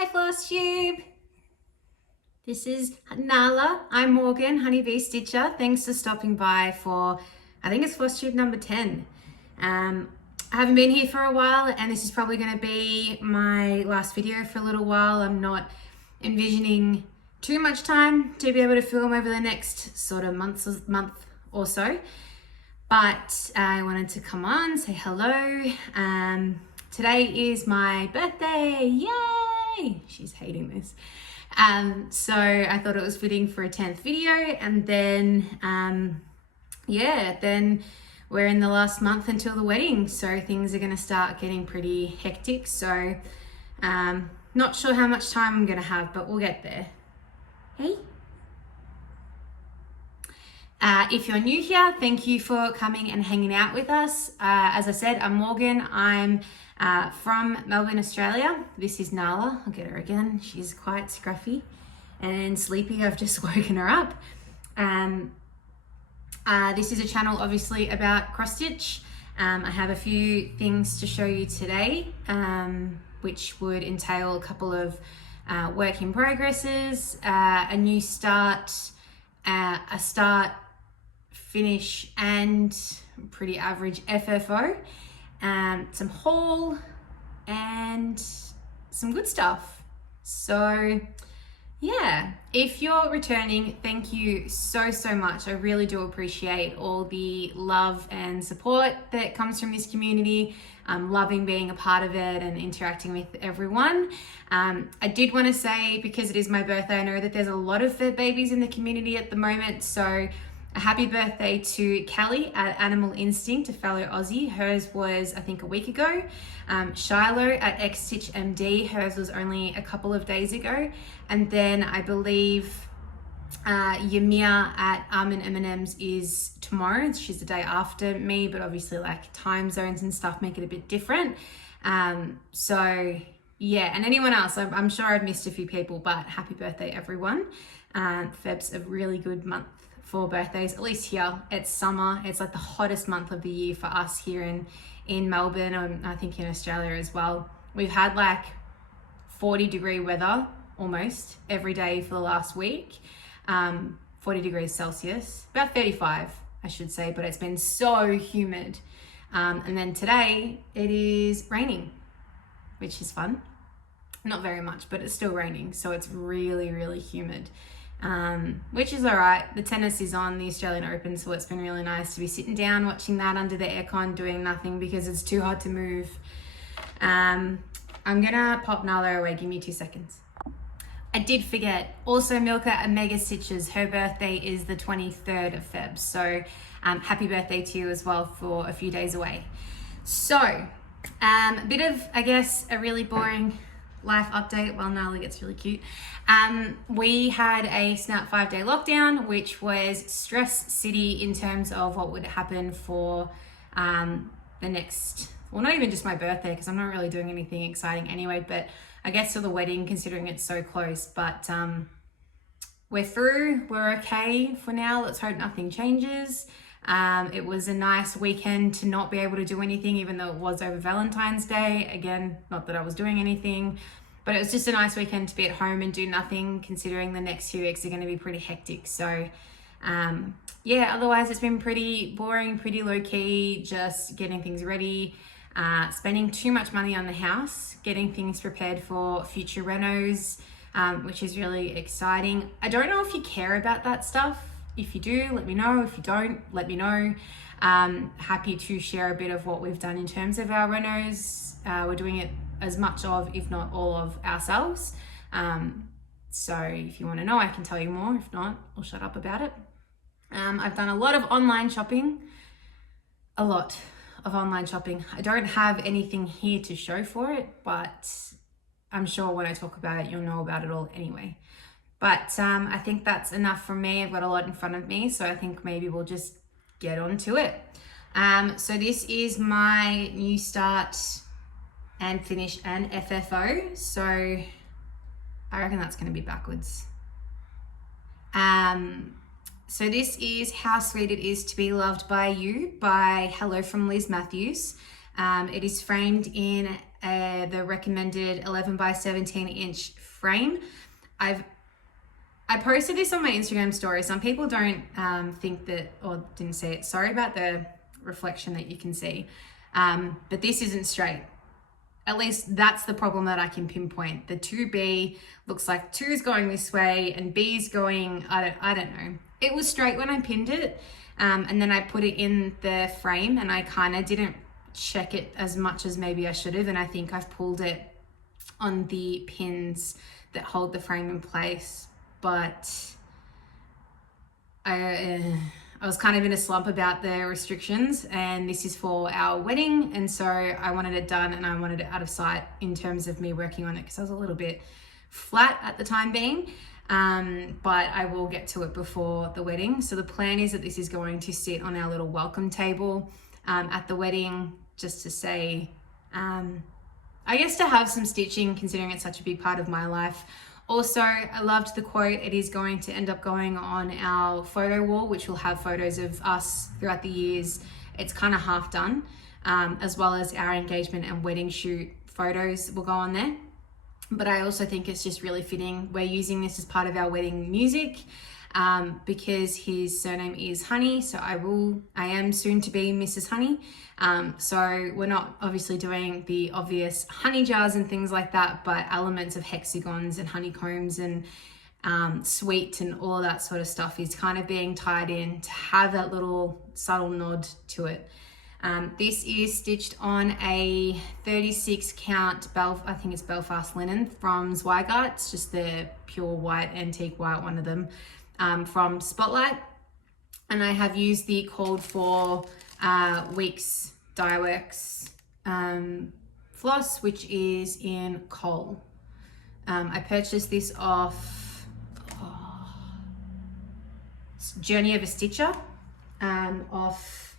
Hi FLOSSTUBE! This is Nala. I'm Morgan, Honeybee Stitcher. Thanks for stopping by for, I think it's FLOSSTUBE number 10. I haven't been here for a while and this is probably going to be my last video for a little while. I'm not envisioning too much time to be able to film over the next sort of month or so. But I wanted to come on, say hello. Today is my birthday, yay! She's hating this. So I thought it was fitting for a 10th video, and then, then we're in the last month until the wedding, so things are gonna start getting pretty hectic. So not sure how much time I'm gonna have, but we'll get there. Hey. If you're new here, thank you for coming and hanging out with us. As I said, I'm Morgan. I'm from Melbourne, Australia. This is Nala. I'll get her again. She's quite scruffy and sleepy. I've just woken her up. This is a channel obviously about cross stitch. I have a few things to show you today, which would entail a couple of work in progresses, a new start, a start, finish, and pretty average FFO, some haul, and some good stuff. So yeah, if you're returning, thank you so much. I really do appreciate all the love and support that comes from this community. I'm loving being a part of it and interacting with everyone. I did want to say, because it is my birthday, I know that there's a lot of fur babies in the community at the moment, so a happy birthday to Callie at Animal Instinct, a fellow Aussie. Hers was, I think, a week ago. Shiloh at Stitch MD, hers was only a couple of days ago. And then I believe Yamir at MnMs is tomorrow. She's the day after me, but obviously like time zones and stuff make it a bit different. So yeah, and anyone else, I'm sure I've missed a few people, but happy birthday everyone. Feb's a really good month for birthdays, at least here. It's summer. It's like the hottest month of the year for us here in Melbourne, and I think in Australia as well. We've had like 40-degree weather almost every day for the last week, 40 degrees Celsius, about 35 I should say, but it's been so humid. And then today it is raining, which is fun. Not very much, but it's still raining, so it's really humid. Which is all right. The tennis is on, the Australian Open, so it's been really nice to be sitting down watching that under the aircon doing nothing because it's too hard to move. I'm gonna pop Nala away, give me 2 seconds. I did forget, also Milka at Mega Stitches, her birthday is the 23rd of Feb, so happy birthday to you as well for a few days away. So a bit of, I guess, a really boring life update while Nala gets really cute. We had a snap 5-day lockdown, which was stress city in terms of what would happen for the next, well, not even just my birthday, because I'm not really doing anything exciting anyway, but I guess to the wedding, considering it's so close. But we're through, we're okay for now. Let's hope nothing changes. It was a nice weekend to not be able to do anything, even though it was over Valentine's Day. Again, not that I was doing anything, but it was just a nice weekend to be at home and do nothing, considering the next few weeks are going to be pretty hectic. So yeah, otherwise it's been pretty boring, pretty low-key, just getting things ready, spending too much money on the house, getting things prepared for future renos, which is really exciting. I don't know if you care about that stuff. If you do, let me know. If you don't, let me know. Happy to share a bit of what we've done in terms of our renos. We're doing it as much of, if not all of, ourselves. So if you want to know, I can tell you more. If not, I'll shut up about it. I've done a lot of online shopping. A lot of online shopping. I don't have anything here to show for it, but I'm sure when I talk about it, you'll know about it all anyway. But I think that's enough from me. I've got a lot in front of me, so I think maybe we'll just get on to it. So this is my new start and finish and FFO. So I reckon that's going to be backwards. So this is How Sweet It Is to Be Loved by You by Hello from Liz Matthews. It is framed in the recommended 11 by 17 inch frame. I posted this on my Instagram story. Some people don't think that, or didn't see it. Sorry about the reflection that you can see. But this isn't straight. At least that's the problem that I can pinpoint. The 2B looks like 2 is going this way and B is going, I don't know. It was straight when I pinned it. And then I put it in the frame and I kind of didn't check it as much as maybe I should have. And I think I've pulled it on the pins that hold the frame in place. But I was kind of in a slump about the restrictions, and this is for our wedding, and so I wanted it done and I wanted it out of sight in terms of me working on it because I was a little bit flat at the time being, but I will get to it before the wedding. So the plan is that this is going to sit on our little welcome table at the wedding, just to say, I guess to have some stitching considering it's such a big part of my life. Also, I loved the quote. It is going to end up going on our photo wall, which will have photos of us throughout the years. It's kind of half done, as well as our engagement and wedding shoot photos will go on there. But I also think it's just really fitting. We're using this as part of our wedding music because his surname is Honey. So I am soon to be Mrs. Honey. So we're not obviously doing the obvious honey jars and things like that, but elements of hexagons and honeycombs and sweet and all of that sort of stuff is kind of being tied in to have that little subtle nod to it. This is stitched on a 36 count, I think it's Belfast linen from Zweigart. It's just the pure white, antique white, one of them, from Spotlight. And I have used the called for Weeks Dye Works floss, which is in Coal. I purchased this off Journey of a Stitcher off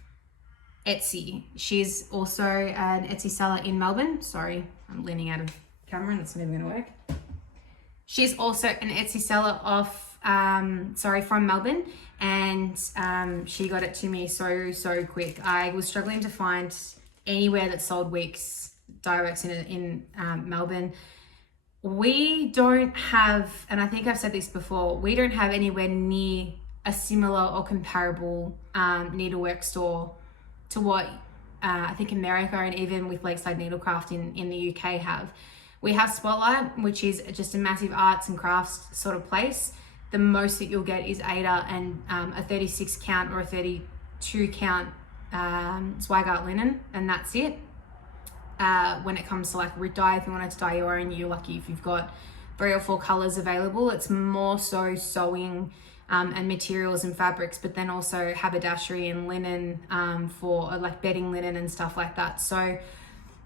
Etsy. She's also an Etsy seller in Melbourne. Sorry, I'm leaning out of camera and that's not even gonna work. She's also an Etsy seller from Melbourne, and she got it to me so quick. I was struggling to find anywhere that sold Weeks Dye Works in Melbourne. We don't have, and I think I've said this before, we don't have anywhere near a similar or comparable needlework store to what I think America and even with Lakeside Needlecraft in the UK have. We have Spotlight, which is just a massive arts and crafts sort of place. The most that you'll get is Ada and a 36 count or a 32 count Zweigart linen, and that's it. When it comes to like root dye, if you wanted to dye your own, you're lucky if you've got 3 or 4 colors available. It's more so sewing and materials and fabrics, but then also haberdashery and linen for like bedding linen and stuff like that. So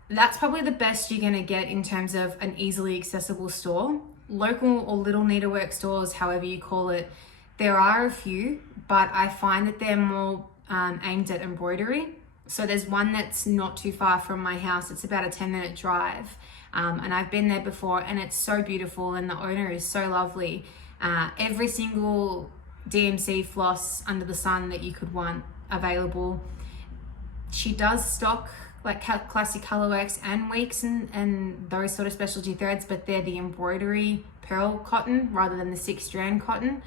that's probably the best you're gonna get in terms of an easily accessible store. Local or little needlework stores, however you call it, there are a few, but I find that they're more aimed at embroidery. So there's one that's not too far from my house. It's about a 10-minute drive, and I've been there before, and it's so beautiful, and the owner is so lovely. Every single DMC floss under the sun that you could want available. She does stock like classic colorworks and weeks and those sort of specialty threads, but they're the embroidery pearl cotton rather than the 6-strand cotton.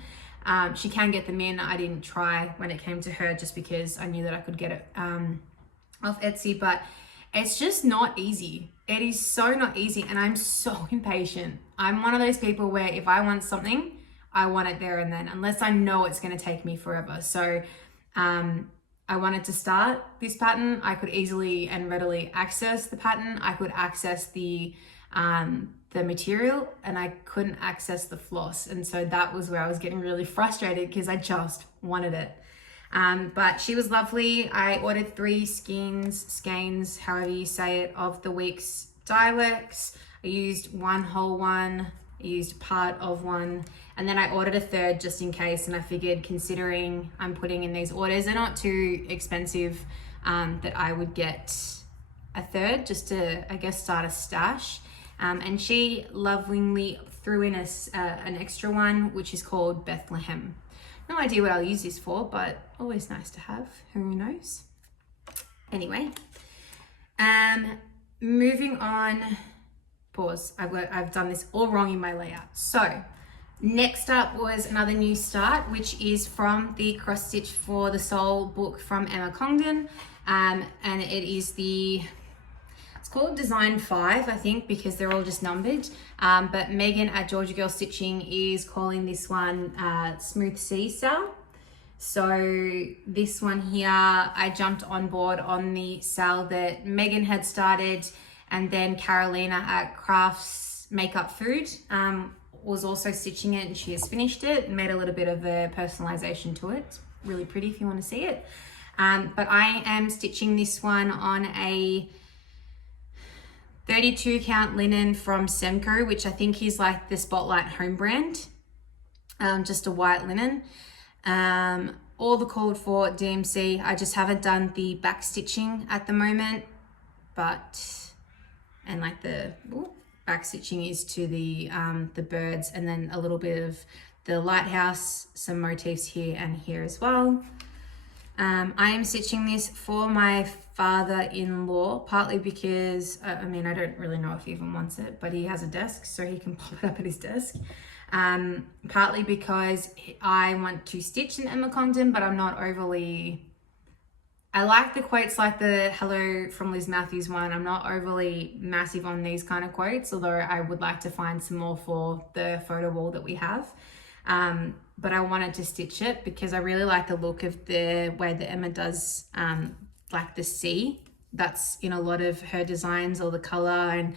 She can get them in. I didn't try when it came to her just because I knew that I could get it off Etsy, but it's just not easy. It is so not easy, and I'm so impatient. I'm one of those people where if I want something, I want it there and then, unless I know it's going to take me forever. So I wanted to start this pattern. I could easily and readily access the pattern. I could access the material, and I couldn't access the floss. And so that was where I was getting really frustrated because I just wanted it. But she was lovely. I ordered 3 skeins, however you say it, of the Weeks Dye Works. I used 1 whole one, I used part of one, and then I ordered a 3rd just in case. And I figured, considering I'm putting in these orders, they're not too expensive, that I would get a 3rd just to, I guess, start a stash. And she lovingly threw in an extra one, which is called Bethlehem. No idea what I'll use this for, but always nice to have. Who knows? Anyway, Moving on, pause. I've done this all wrong in my layout. So next up was another new start, which is from the Cross Stitch for the Soul book from Emma Congdon. And it is it's called Design 5, I think, because they're all just numbered. But Megan at Georgia Girl Stitching is calling this one Smooth Sea Style. So this one here, I jumped on board on the sale that Megan had started, and then Carolina at Crafts Makeup Food was also stitching it, and she has finished it and made a little bit of a personalization to it. It's really pretty if you want to see it. But I am stitching this one on a 32 count linen from Semco, which I think is like the Spotlight home brand, just a white linen. All the called for DMC. I just haven't done the back stitching at the moment, and like the back stitching is to the birds, and then a little bit of the lighthouse, some motifs here and here as well. I am stitching this for my father-in-law, partly because, I mean, I don't really know if he even wants it, but he has a desk, so he can pop it up at his desk. Partly because I want to stitch in Emma Congdon, but I'm not overly, I like the quotes like the Hello from Liz Matthews one. I'm not overly massive on these kind of quotes, although I would like to find some more for the photo wall that we have. But I wanted to stitch it because I really like the look of the way that Emma does like the sea. That's in a lot of her designs, or the color,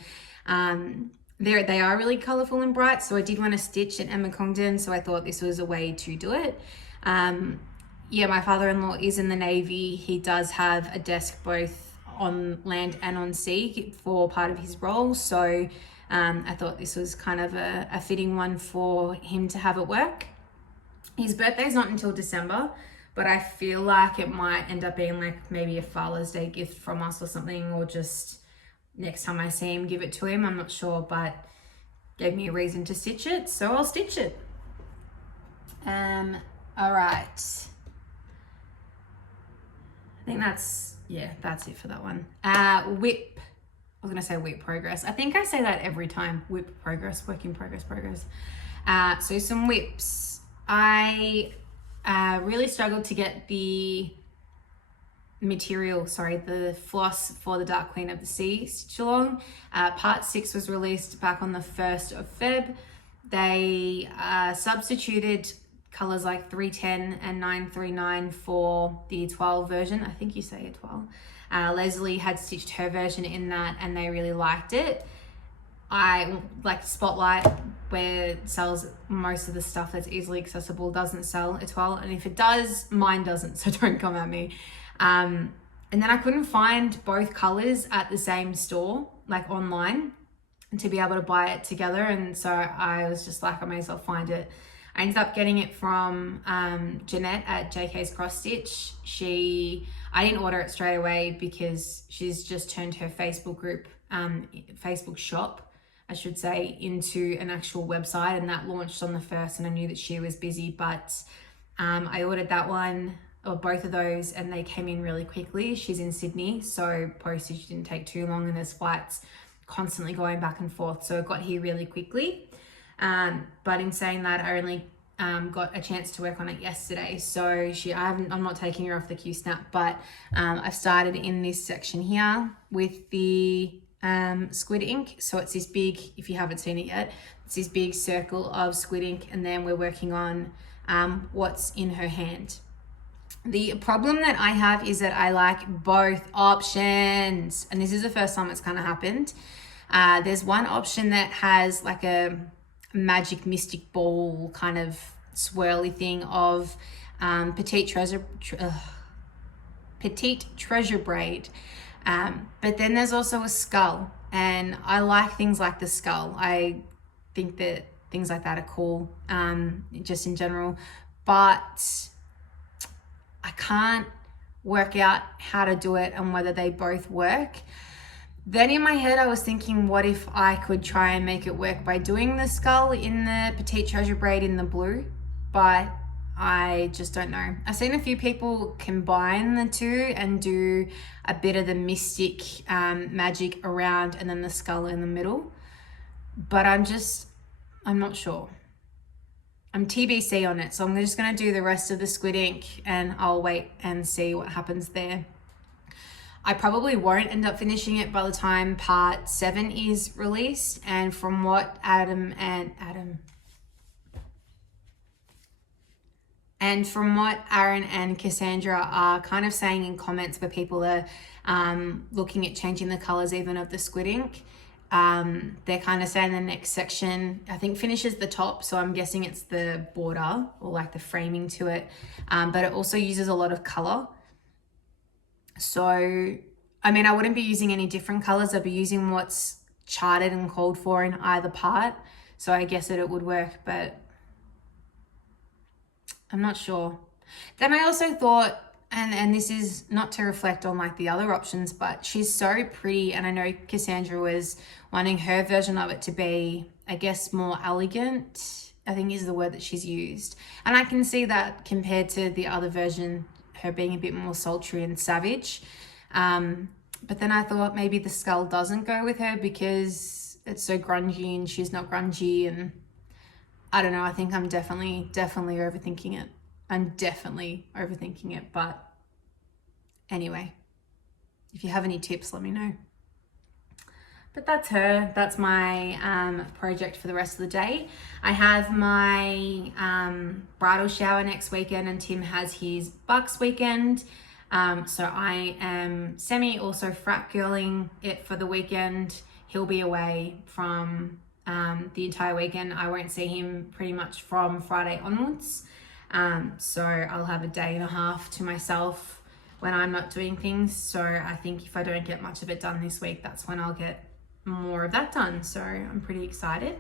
and they are really colorful and bright. So I did want to stitch an Emma Congdon, so I thought this was a way to do it. Yeah, my father-in-law is in the Navy. He does have a desk both on land and on sea for part of his role. So I thought this was kind of a fitting one for him to have at work. His birthday's not until December, but I feel like it might end up being like maybe a Father's Day gift from us or something, or just next time I see him, give it to him. I'm not sure, but gave me a reason to stitch it, so I'll stitch it. All right. I think that's it for that one. WIP. I was gonna say WIP progress. I think I say that every time. WIP progress, work in progress. So some WIPs. I really struggled to get the material, the floss for the Dark Queen of the Sea stitch along. Part 6 was released back on the 1st of Feb. They substituted colors like 310 and 939 for the 12 version. I think you say a 12. Leslie had stitched her version in that, and they really liked it. I like Spotlight, where it sells most of the stuff that's easily accessible, doesn't sell a 12, and if it does, mine doesn't, so don't come at me. And then I couldn't find both colors at the same store, like online, to be able to buy it together, and so I was just like, I may as well find it. I ended up getting it from Jeanette at JK's Cross Stitch. I didn't order it straight away because she's just turned her Facebook group, Facebook shop, I should say, into an actual website, and that launched on the 1st, and I knew that she was busy, but I ordered that one, or both of those, and they came in really quickly. She's in Sydney, so postage didn't take too long, and there's flights constantly going back and forth, so it got here really quickly. But in saying that, I only got a chance to work on it yesterday, so I'm not taking her off the Q-snap, but I've started in this section here with the squid ink. So it's this big, if you haven't seen it yet, it's this big circle of squid ink, and then we're working on what's in her hand. The problem that I have is that I like both options, and this is the first time it's kind of happened. There's one option that has like a magic mystic ball kind of swirly thing of petite treasure braid, but then there's also a skull, and I like things like the skull. I think that things like that are cool, just in general, but I can't work out how to do it and whether they both work. Then in my head I was thinking, what if I could try and make it work by doing the skull in the petite treasure braid in the blue, but I just don't know. I've seen a few people combine the two and do a bit of the mystic magic around and then the skull in the middle. But I'm not sure. I'm TBC on it. So I'm just going to do the rest of the squid ink and I'll wait and see what happens there. I probably won't end up finishing it by the time part 7 is released. And from what Aaron and Cassandra are kind of saying in comments where people are looking at changing the colors even of the squid ink, they're kind of saying the next section, I think, finishes the top. So I'm guessing it's the border or like the framing to it. But it also uses a lot of color. So, I mean, I wouldn't be using any different colors. I'd be using what's charted and called for in either part. So I guess that it would work, but I'm not sure. Then I also thought, and this is not to reflect on like the other options, but she's so pretty. And I know Cassandra was wanting her version of it to be, I guess, more elegant, I think is the word that she's used. And I can see that compared to the other version, her being a bit more sultry and savage. But then I thought maybe the skull doesn't go with her because it's so grungy and she's not grungy. And I don't know, I think I'm definitely overthinking it. But anyway, if you have any tips, let me know. But that's her. That's my project for the rest of the day. I have my bridal shower next weekend and Tim has his Bucks weekend. So I am also frat girling it for the weekend. He'll be away from the entire weekend. I won't see him pretty much from Friday onwards. So I'll have a day and a half to myself when I'm not doing things. So I think if I don't get much of it done this week, that's when I'll get more of that done. So I'm pretty excited.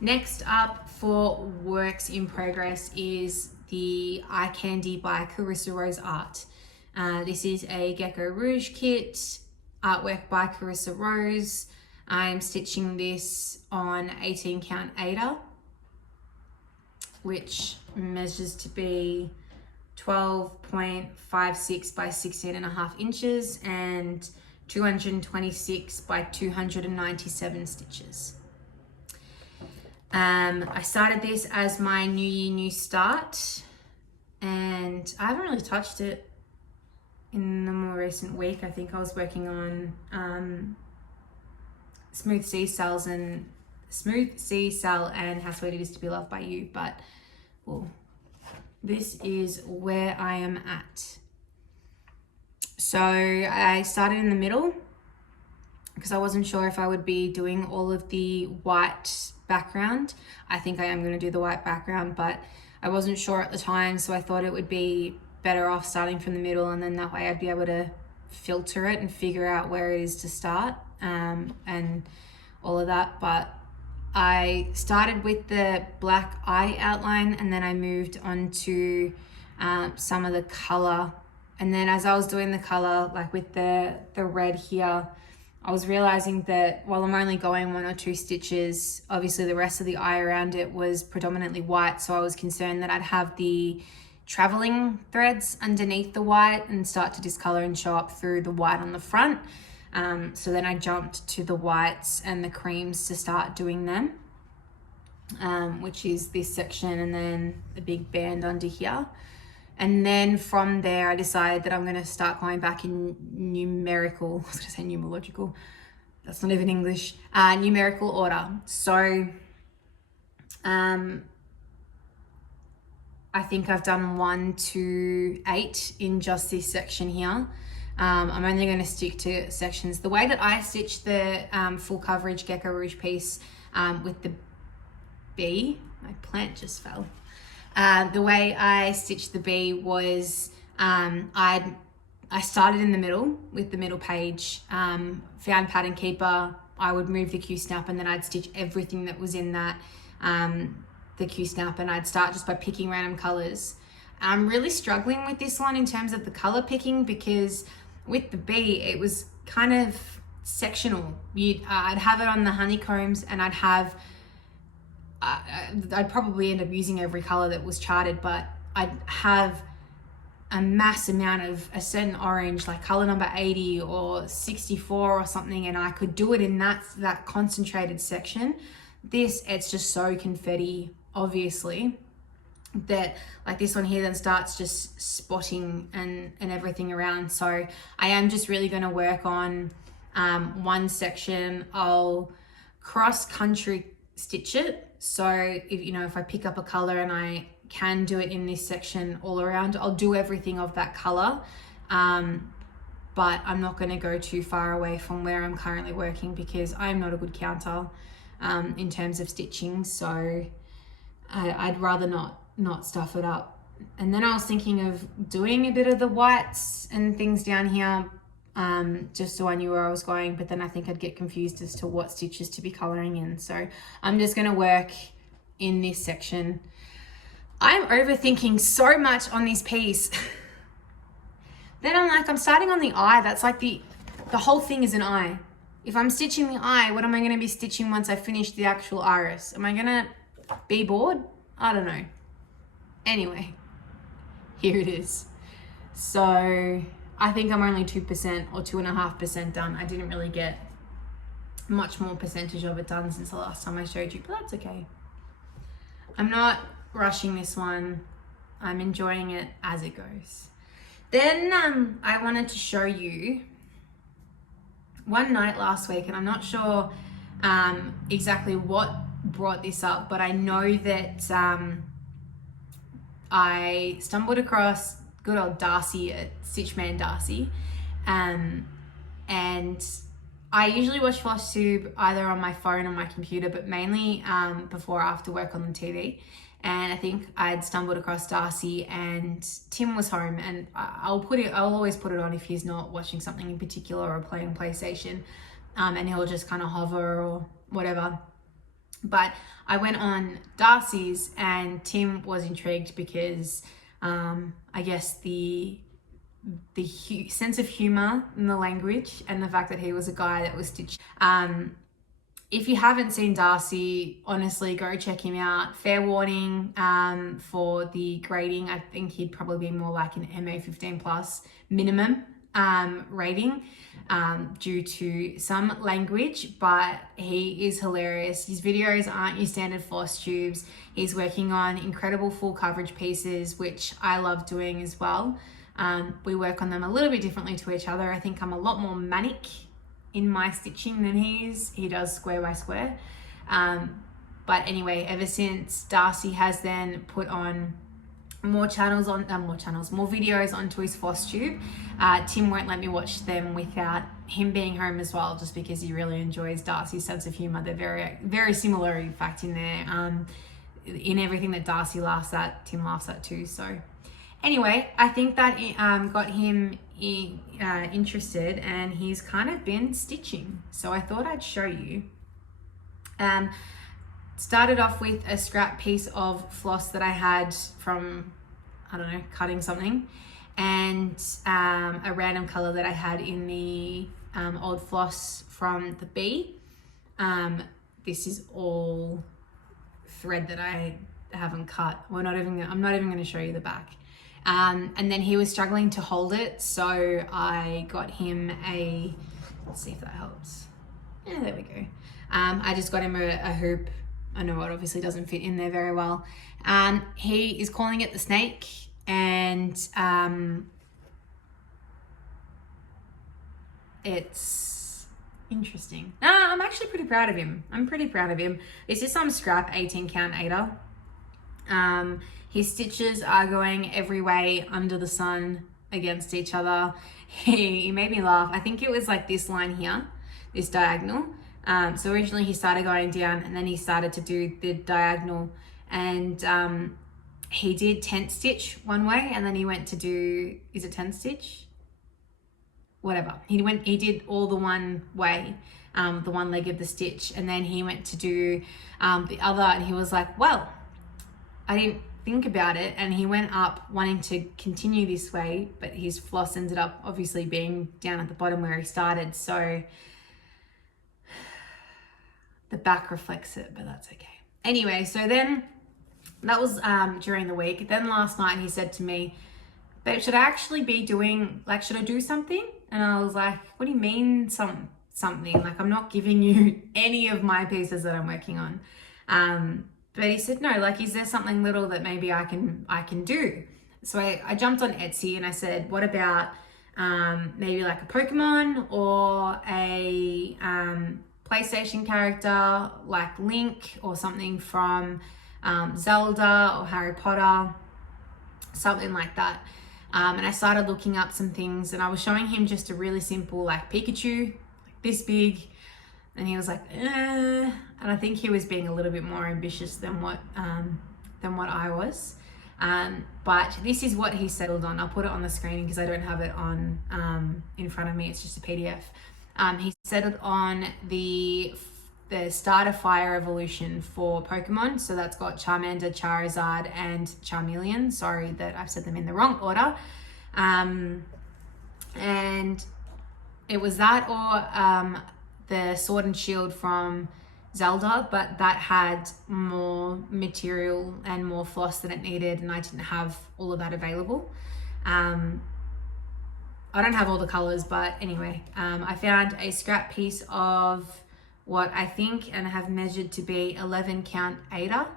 Next up for works in progress is the Eye Candy by Carissa Rose Art. This is a Gecko Rouge kit, artwork by Carissa Rose. I'm stitching this on 18 count Ada, which measures to be 12.56 by 16.5 inches and 226 by 297 stitches. I started this as my new year, new start, and I haven't really touched it in the more recent week. I think I was working on Smooth Sea Cell and How Sweet It Is to Be Loved by You, but well, this is where I am at. So I started in the middle because I wasn't sure if I would be doing all of the white background. I think I am going to do the white background, but I wasn't sure at the time, so I thought it would be better off starting from the middle, and then that way I'd be able to filter it and figure out where it is to start and all of that. But I started with the black eye outline and then I moved on to some of the color. And then as I was doing the color, like with the red here, I was realizing that while I'm only going 1 or 2 stitches, obviously the rest of the eye around it was predominantly white. So I was concerned that I'd have the traveling threads underneath the white and start to discolor and show up through the white on the front. So then I jumped to the whites and the creams to start doing them, which is this section and then the big band under here. And then from there, I decided that I'm going to start going back in numerical, I was going to say numerological, that's not even English, numerical order. So I think I've done 1 to 8 in just this section here. I'm only going to stick to sections. The way that I stitched the full coverage Gecko Rouge piece with the B, my plant just fell. The way I stitched the B was I started in the middle with the middle page, found pattern keeper, I would move the Q-snap and then I'd stitch everything that was in that the Q-snap, and I'd start just by picking random colors. I'm really struggling with this one in terms of the color picking because with the B it was kind of sectional. I'd have it on the honeycombs and I'd have I'd probably end up using every color that was charted, but I'd have a mass amount of a certain orange, like color number 80 or 64 or something, and I could do it in that concentrated section. This, it's just so confetti, obviously, that like this one here then starts just spotting and everything around. So I am just really going to work on one section. I'll cross country stitch it. So if I pick up a color and I can do it in this section all around, I'll do everything of that color. But I'm not going to go too far away from where I'm currently working because I'm not a good counter in terms of stitching. So I'd rather not stuff it up. And then I was thinking of doing a bit of the whites and things down here, just so I knew where I was going, but then I think I'd get confused as to what stitches to be coloring in. So I'm just going to work in this section. I'm overthinking so much on this piece. Then I'm starting on the eye. That's like the whole thing is an eye. If I'm stitching the eye, what am I going to be stitching once I finish the actual iris? Am I going to be bored? I don't know. Anyway, here it is. So I think I'm only 2% or 2.5% done. I didn't really get much more percentage of it done since the last time I showed you, but that's okay. I'm not rushing this one. I'm enjoying it as it goes. Then I wanted to show you one night last week, and I'm not sure exactly what brought this up, but I know that I stumbled across good old Darcy at Stitchman Darcy, and I usually watch FLOSSTUBE either on my phone or my computer, but mainly before or after work on the TV. And I think I'd stumbled across Darcy, and Tim was home, and I'll always put it on if he's not watching something in particular or playing PlayStation, and he'll just kind of hover or whatever. But I went on Darcy's, and Tim was intrigued because I guess the sense of humor in the language and the fact that he was a guy that was stitched. If you haven't seen Darcy, honestly, go check him out. Fair warning for the grading. I think he'd probably be more like an MA 15 plus minimum rating due to some language, but he is hilarious. His videos aren't your standard FLOSSTUBEs. He's working on incredible full coverage pieces, which I love doing as well. We work on them a little bit differently to each other. I think I'm a lot more manic in my stitching than he is. He does square by square. But anyway, ever since Darcy has then put on more videos onto his FLOSSTUBE, Tim won't let me watch them without him being home as well, just because he really enjoys Darcy's sense of humor. They're very, very similar, in fact, in there. In everything that Darcy laughs at, Tim laughs at too. So anyway, I think that got him interested, and he's kind of been stitching. So I thought I'd show you. Started off with a scrap piece of floss that I had from, I don't know, cutting something, and a random color that I had in the old floss from the bee. This is all thread that I haven't cut. I'm not even going to show you the back. And then he was struggling to hold it, so I got him let's see if that helps. Yeah, there we go. I just got him a hoop. I know it obviously doesn't fit in there very well. He is calling it the snake, and it's interesting. I'm actually pretty proud of him. This is some scrap 18 count aider. His stitches are going every way under the sun against each other. He made me laugh. I think it was like this line here, this diagonal. So originally he started going down, and then he started to do the diagonal, and he did tent stitch one way, and then he went to do, is it tent stitch? Whatever. He did all the one way, the one leg of the stitch, and then he went to do the other, and he was like, well, I didn't think about it, and he went up wanting to continue this way, but his floss ended up obviously being down at the bottom where he started, so the back reflects it, but that's okay. Anyway, so then that was during the week. Then last night he said to me, babe, should I actually be doing, like, should I do something? And I was like, what do you mean something? Like, I'm not giving you any of my pieces that I'm working on. But he said, no, like, is there something little that maybe I can do? So I jumped on Etsy and I said, what about maybe like a Pokemon or a PlayStation character like Link or something from Zelda or Harry Potter, something like that. And I started looking up some things and I was showing him just a really simple like Pikachu, like this big, and he was like, and I think he was being a little bit more ambitious than what I was. But this is what he settled on. I'll put it on the screen because I don't have it on in front of me. It's just a PDF. He settled on the starter fire evolution for Pokemon. So that's got Charmander, Charizard, and Charmeleon. Sorry that I've said them in the wrong order. And it was that or the Sword and Shield from Zelda, but that had more material and more floss than it needed, and I didn't have all of that available. I don't have all the colors, but anyway, I found a scrap piece of what I think and have measured to be 11 count Ada,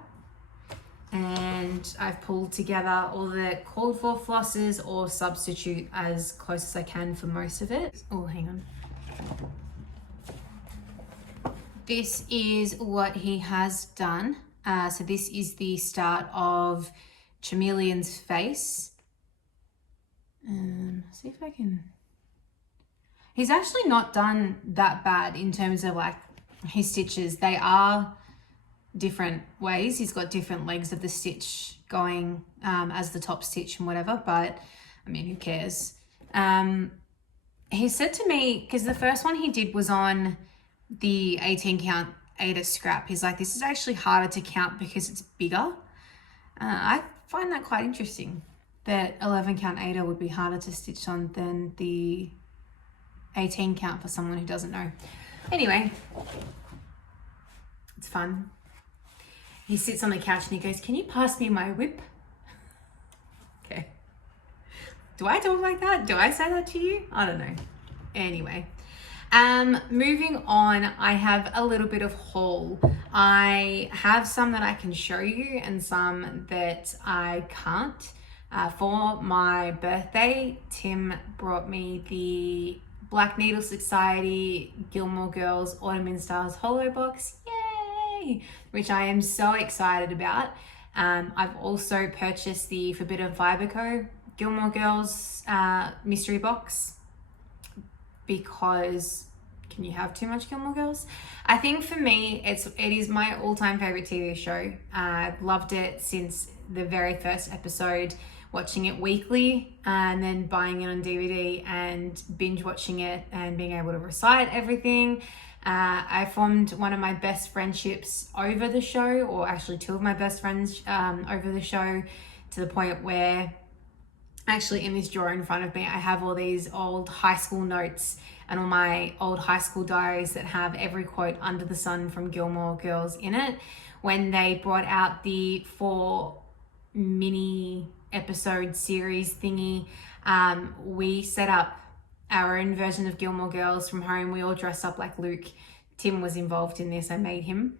and I've pulled together all the called for flosses or substitute as close as I can for most of it. Oh, hang on. This is what he has done. So this is the start of Chameleon's face. See if I can... He's actually not done that bad in terms of like his stitches. They are different ways. He's got different legs of the stitch going as the top stitch and whatever, but I mean, who cares? He said to me, because the first one he did was on the 18 count Ada scrap. He's like, this is actually harder to count because it's bigger. I find that quite interesting, that 11 count Ada would be harder to stitch on than the 18 count for someone who doesn't know. Anyway, it's fun. He sits on the couch and he goes, can you pass me my WIP? Okay. Do I talk like that? Do I say that to you? I don't know. Anyway. Moving on, I have a little bit of haul. I have some that I can show you and some that I can't. For my birthday, Tim brought me the Black Needle Society Gilmore Girls Autumn in Stars holo box. Yay! Which I am so excited about. I've also purchased the Forbidden Fiber Co. Gilmore Girls mystery box, because can you have too much Gilmore Girls? I think for me, it is my all-time favorite TV show. I've loved it since the very first episode, watching it weekly and then buying it on DVD and binge watching it and being able to recite everything. I formed one of my best friendships over the show, or actually two of my best friends over the show, to the point where actually in this drawer in front of me, I have all these old high school notes and all my old high school diaries that have every quote under the sun from Gilmore Girls in it. When they brought out the 4 mini episode series thingy, we set up our own version of Gilmore Girls from home. We all dressed up like Luke. Tim was involved in this. I made him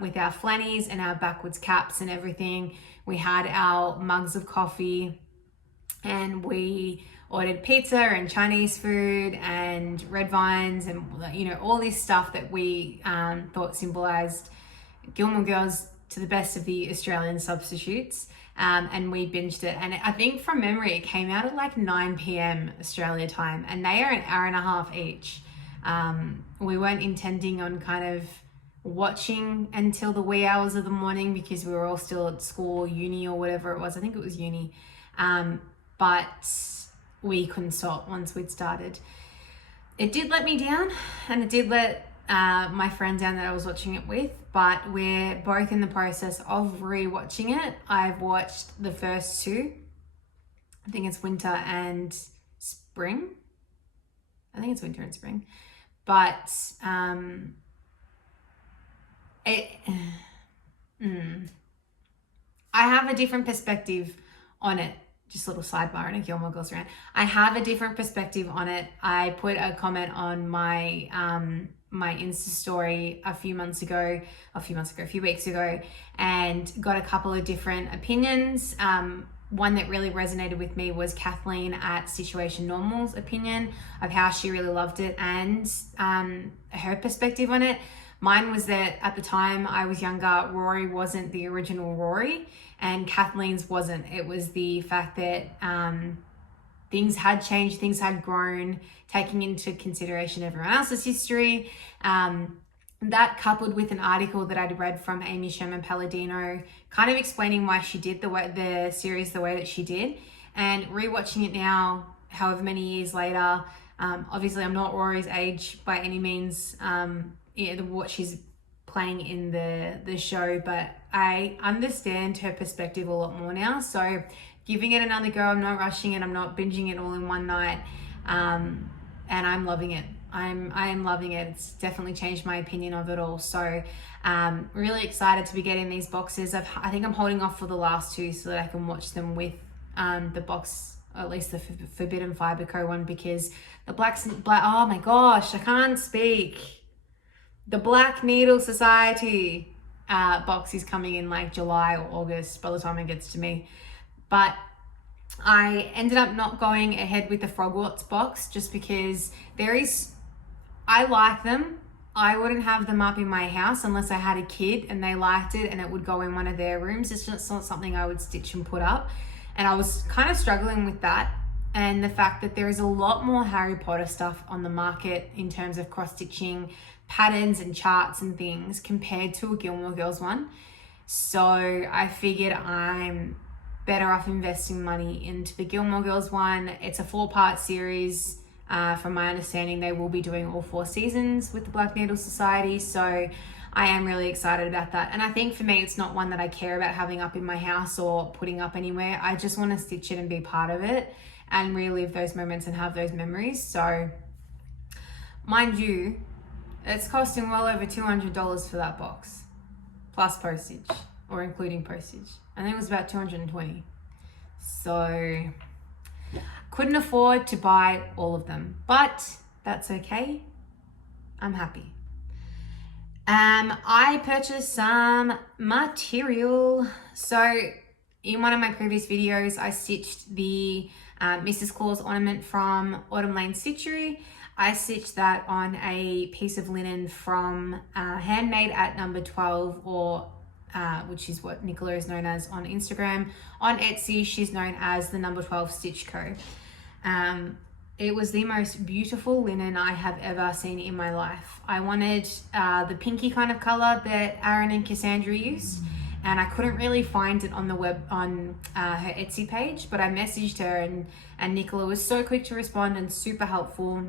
with our flannies and our backwards caps and everything. We had our mugs of coffee, and we ordered pizza and Chinese food and red vines and, you know, all this stuff that we thought symbolized Gilmore Girls to the best of the Australian substitutes. And we binged it. And I think from memory, it came out at like 9 p.m. Australia time, and they are an hour and a half each. We weren't intending on kind of watching until the wee hours of the morning because we were all still at school, uni or whatever it was. I think it was uni. But we couldn't stop once we'd started. It did let me down, and it did let my friend down that I was watching it with, but we're both in the process of rewatching it. I've watched the first 2. I think it's winter and spring. I think it's winter and spring. But I have a different perspective on it. Just a little sidebar and a Gilmore Girls rant. I have a different perspective on it. I put a comment on my my Insta story a few weeks ago, and got a couple of different opinions. One that really resonated with me was Kathleen at Situation Normal's opinion of how she really loved it and her perspective on it. Mine was that at the time I was younger, Rory wasn't the original Rory, and Kathleen's wasn't. It was the fact that things had changed, things had grown, taking into consideration everyone else's history. That coupled with an article that I'd read from Amy Sherman Palladino, kind of explaining why she did the series the way that she did, and rewatching it now, however many years later. Obviously, I'm not Rory's age by any means. What she's playing in the show, but I understand her perspective a lot more now. So, giving it another go. I'm not rushing it. I'm not binging it all in one night, and I'm loving it. I am loving it. It's definitely changed my opinion of it all. So really excited to be getting these boxes. I think I'm holding off for the last two so that I can watch them with the box, or at least the Forbidden Fiber Co one, because the black, oh my gosh, I can't speak. The Black Needle Society box is coming in like July or August by the time it gets to me. But I ended up not going ahead with the Frogwarts box just because I like them. I wouldn't have them up in my house unless I had a kid and they liked it and it would go in one of their rooms. It's just not something I would stitch and put up. And I was kind of struggling with that. And the fact that there is a lot more Harry Potter stuff on the market in terms of cross-stitching patterns and charts and things compared to a Gilmore Girls one. So I figured I'm better off investing money into the Gilmore Girls one. It's a 4-part series. From my understanding, they will be doing all 4 seasons with the Black Needle Society. So I am really excited about that. And I think for me, it's not one that I care about having up in my house or putting up anywhere. I just want to stitch it and be part of it and relive those moments and have those memories. So mind you, it's costing well over $200 for that box, plus postage, or including postage. I think it was about $220. So couldn't afford to buy all of them, but that's okay. I'm happy. I purchased some material. So in one of my previous videos, I stitched the Mrs. Claus ornament from Autumn Lane Stitchery. I stitched that on a piece of linen from Handmade at number 12, or which is what Nicola is known as on Instagram. On Etsy, she's known as the number 12 Stitch Co. It was the most beautiful linen I have ever seen in my life. I wanted the pinky kind of color that Aaron and Cassandra used, and I couldn't really find it on the web, on her Etsy page, but I messaged her, and Nicola was so quick to respond and super helpful,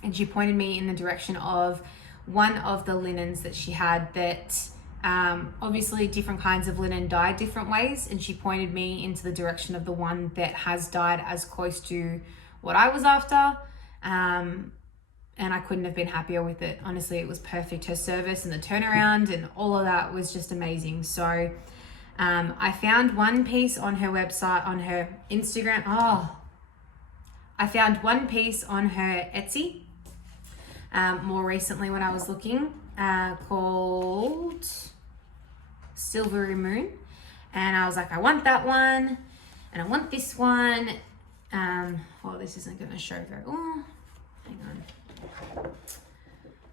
and she pointed me in the direction of one of the linens that she had that obviously different kinds of linen dye different ways, and she pointed me into the direction of the one that has dyed as close to what I was after, and I couldn't have been happier with it. Honestly, it was perfect. Her service and the turnaround and all of that was just amazing. So I found one piece on her website, on her Instagram. I found one piece on her Etsy more recently when I was looking, called Silvery Moon, and I was like, I want that one and I want this one. Well, this isn't going to show very, oh, hang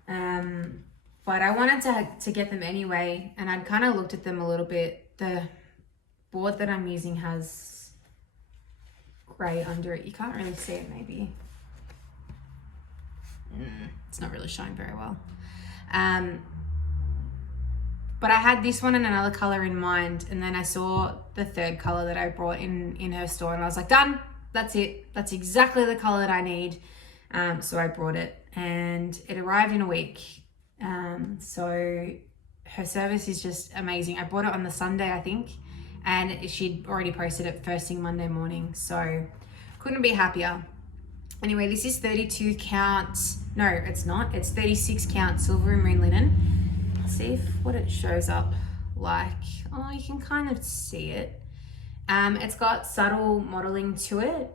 on. But I wanted to get them anyway, and I'd kind of looked at them a little bit. The board that I'm using has grey under it. You can't really see it, maybe. It's not really showing very well. But I had this one and another color in mind, and then I saw the third color that I brought in her store, and I was like, done, that's it. That's exactly the color that I need. So I brought it, and it arrived in a week. So her service is just amazing. I bought it on the Sunday, I think, and she'd already posted it first thing Monday morning. So couldn't be happier. Anyway, this is 32 count. No, it's not. It's 36 count Silvery Moon linen. Let's see what it shows up like. Oh, you can kind of see it. It's got subtle modeling to it,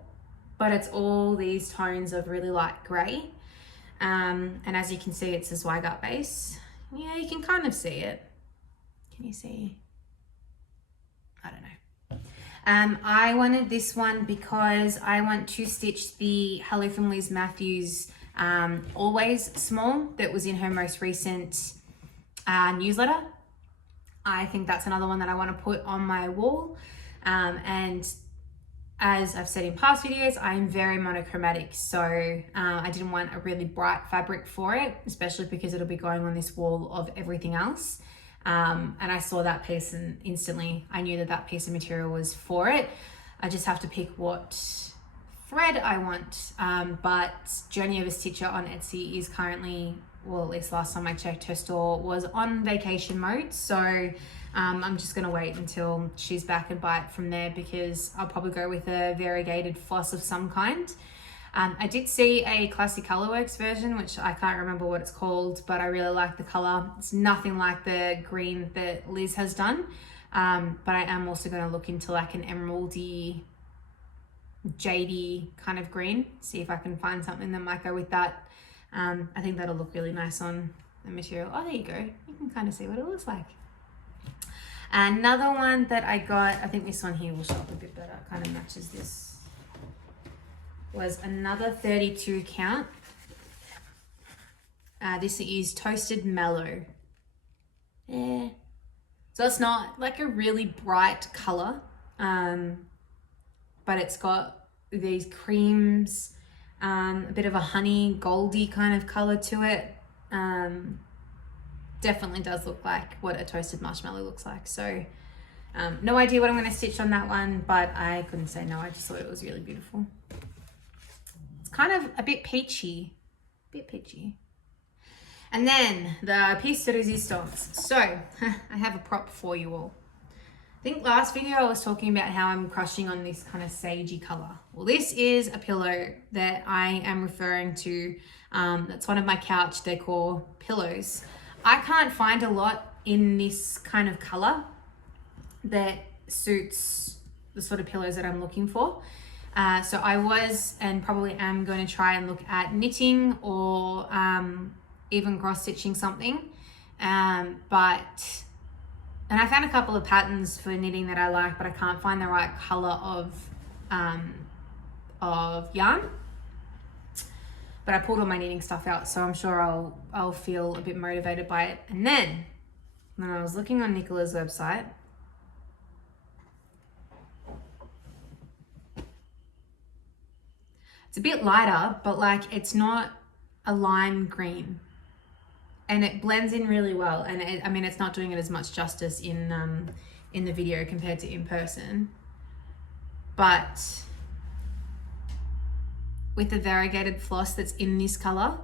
but it's all these tones of really light grey. And as you can see, it's a Zweigart base. Yeah, you can kind of see it. Can you see? I don't know. I wanted this one because I want to stitch the Hello from Liz Matthews Always Small that was in her most recent newsletter. I think that's another one that I want to put on my wall. And as I've said in past videos, I'm very monochromatic, so I didn't want a really bright fabric for it, especially because it'll be going on this wall of everything else. And I saw that piece and instantly I knew that that piece of material was for it. I just have to pick what thread I want. But Journey of a Stitcher on Etsy is currently, well, at least last time I checked, her store was on vacation mode. So I'm just gonna wait until she's back and buy it from there, because I'll probably go with a variegated floss of some kind. I did see a Classic Colorworks version, which I can't remember what it's called, but I really like the color. It's nothing like the green that Liz has done. But I am also gonna look into like an emeraldy, jadey kind of green, see if I can find something that might go with that. I think that'll look really nice on the material. Oh, there you go. You can kind of see what it looks like. Another one that I got, I think this one here will show up a bit better, it kind of matches this, was another 32 count. This is Toasted Mellow. Yeah. So it's not like a really bright color, but it's got these creams, a bit of a honey goldy kind of color to it. Definitely does look like what a toasted marshmallow looks like. So no idea what I'm going to stitch on that one, but I couldn't say no. I just thought it was really beautiful. It's kind of a bit peachy, And then the piece de resistance. So I have a prop for you all. I think last video I was talking about how I'm crushing on this kind of sagey color. Well, this is a pillow that I am referring to. That's one of my couch decor pillows. I can't find a lot in this kind of color that suits the sort of pillows that I'm looking for. So I was and probably am going to try and look at knitting or even cross stitching something. And I found a couple of patterns for knitting that I like, but I can't find the right color of yarn. But I pulled all my knitting stuff out, so I'm sure I'll feel a bit motivated by it. And then when I was looking on Nicola's website, it's a bit lighter, but like it's not a lime green, and it blends in really well. And I mean, it's not doing it as much justice in the video compared to in person, but with the variegated floss that's in this color,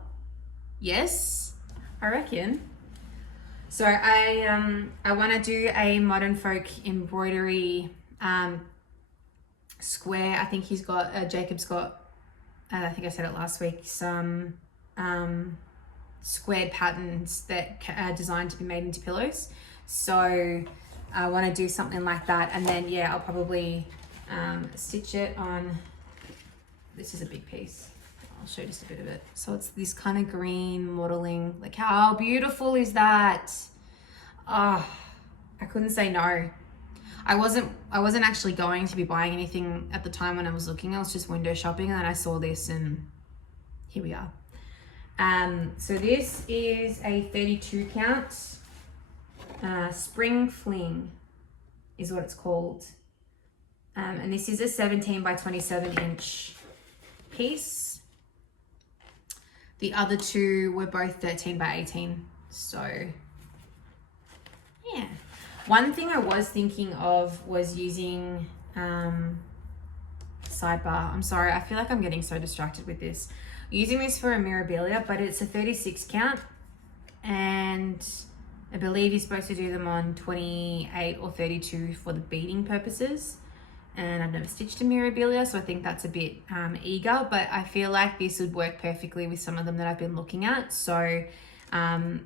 yes, I reckon. So I want to do a Modern Folk embroidery square. I think he's got, Jacob's got, I think I said it last week, some squared patterns that are designed to be made into pillows. So I want to do something like that, and then yeah, I'll probably stitch it on. This is a big piece. I'll show you just a bit of it. So it's this kind of green modeling. Like, how beautiful is that? Oh, I couldn't say no. I wasn't actually going to be buying anything at the time when I was looking. I was just window shopping, and then I saw this, and here we are. So this is a 32 count. Spring Fling is what it's called. And this is a 17 by 27 inch piece. The other two were both 13 by 18. So yeah. One thing I was thinking of was using sidebar. I'm sorry, I feel like I'm getting so distracted with this. Using this for a Mirabilia, but it's a 36 count, and I believe you're supposed to do them on 28 or 32 for the beading purposes. And I've never stitched a Mirabilia, so I think that's a bit eager, but I feel like this would work perfectly with some of them that I've been looking at. So I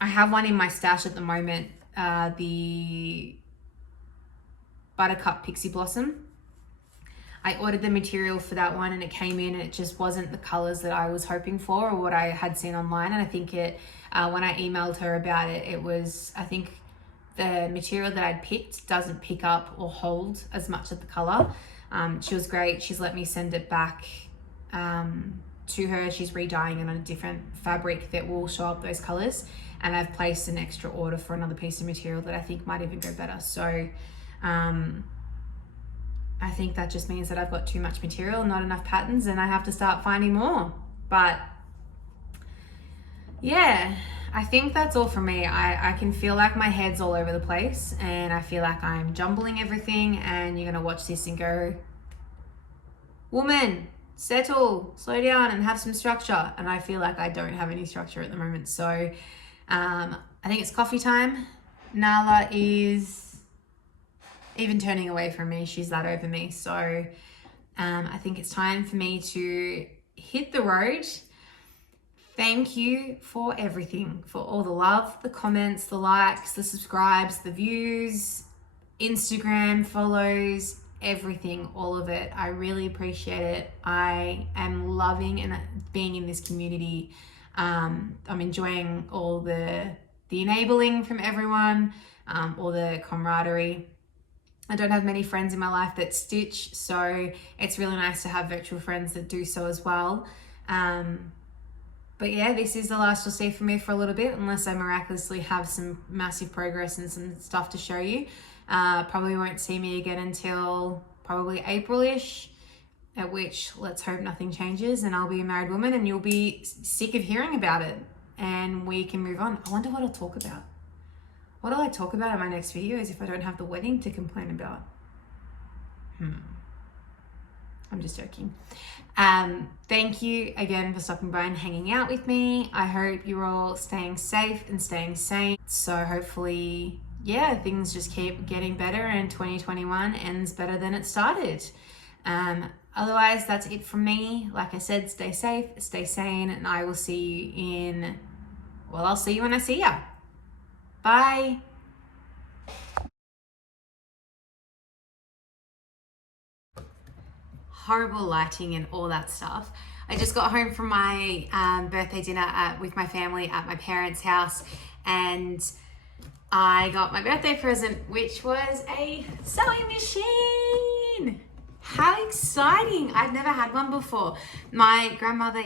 have one in my stash at the moment the Buttercup Pixie Blossom. I ordered the material for that one and it came in and it just wasn't the colors that I was hoping for or what I had seen online. And I think it, when I emailed her about it, it was, I think the material that I'd picked doesn't pick up or hold as much of the color. She was great. She's let me send it back to her. She's redying it on a different fabric that will show up those colors. And I've placed an extra order for another piece of material that I think might even go better. So I think that just means that I've got too much material, not enough patterns, and I have to start finding more. But yeah, I think that's all from me. I can feel like my head's all over the place and I feel like I'm jumbling everything, and you're gonna watch this and go, woman, settle, slow down and have some structure. And I feel like I don't have any structure at the moment. So I think it's coffee time. Nala is even turning away from me. She's that over me. So I think it's time for me to hit the road. Thank you for everything, for all the love, the comments, the likes, the subscribes, the views, Instagram follows, everything, all of it. I really appreciate it. I am loving and being in this community. I'm enjoying all the enabling from everyone, all the camaraderie. I don't have many friends in my life that stitch, so it's really nice to have virtual friends that do so as well. But yeah, this is the last you'll see from me for a little bit, unless I miraculously have some massive progress and some stuff to show you. Probably won't see me again until probably April-ish, at which let's hope nothing changes and I'll be a married woman and you'll be sick of hearing about it and we can move on. I wonder what I'll talk about. What will I talk about in my next videos if I don't have the wedding to complain about? I'm just joking. Thank you again for stopping by and hanging out with me. I hope you're all staying safe and staying sane. So hopefully, yeah, things just keep getting better and 2021 ends better than it started. Otherwise, that's it from me. Like I said, stay safe, stay sane, and I will see you in, well, I'll see you when I see ya. Bye. Horrible lighting and all that stuff. I just got home from my birthday dinner with my family at my parents' house, and I got my birthday present, which was a sewing machine. How exciting! I've never had one before. My grandmother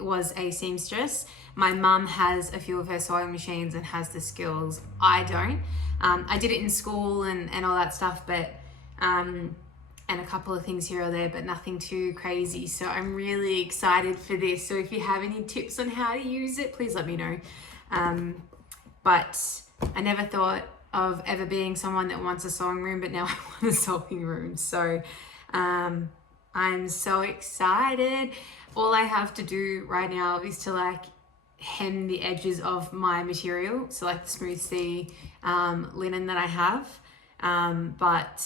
was a seamstress. My mum has a few of her sewing machines and has the skills. I don't. I did it in school and all that stuff, but and a couple of things here or there, but nothing too crazy. So I'm really excited for this. So if you have any tips on how to use it, please let me know. But I never thought of ever being someone that wants a sewing room, but now I want a sewing room. So I'm so excited. All I have to do right now is to like hem the edges of my material. So like the smooth sea linen that I have. But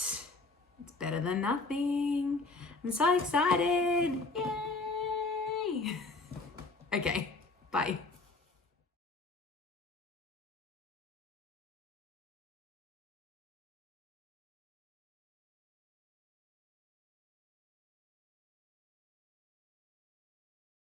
it's better than nothing. I'm so excited. Yay! Okay, bye.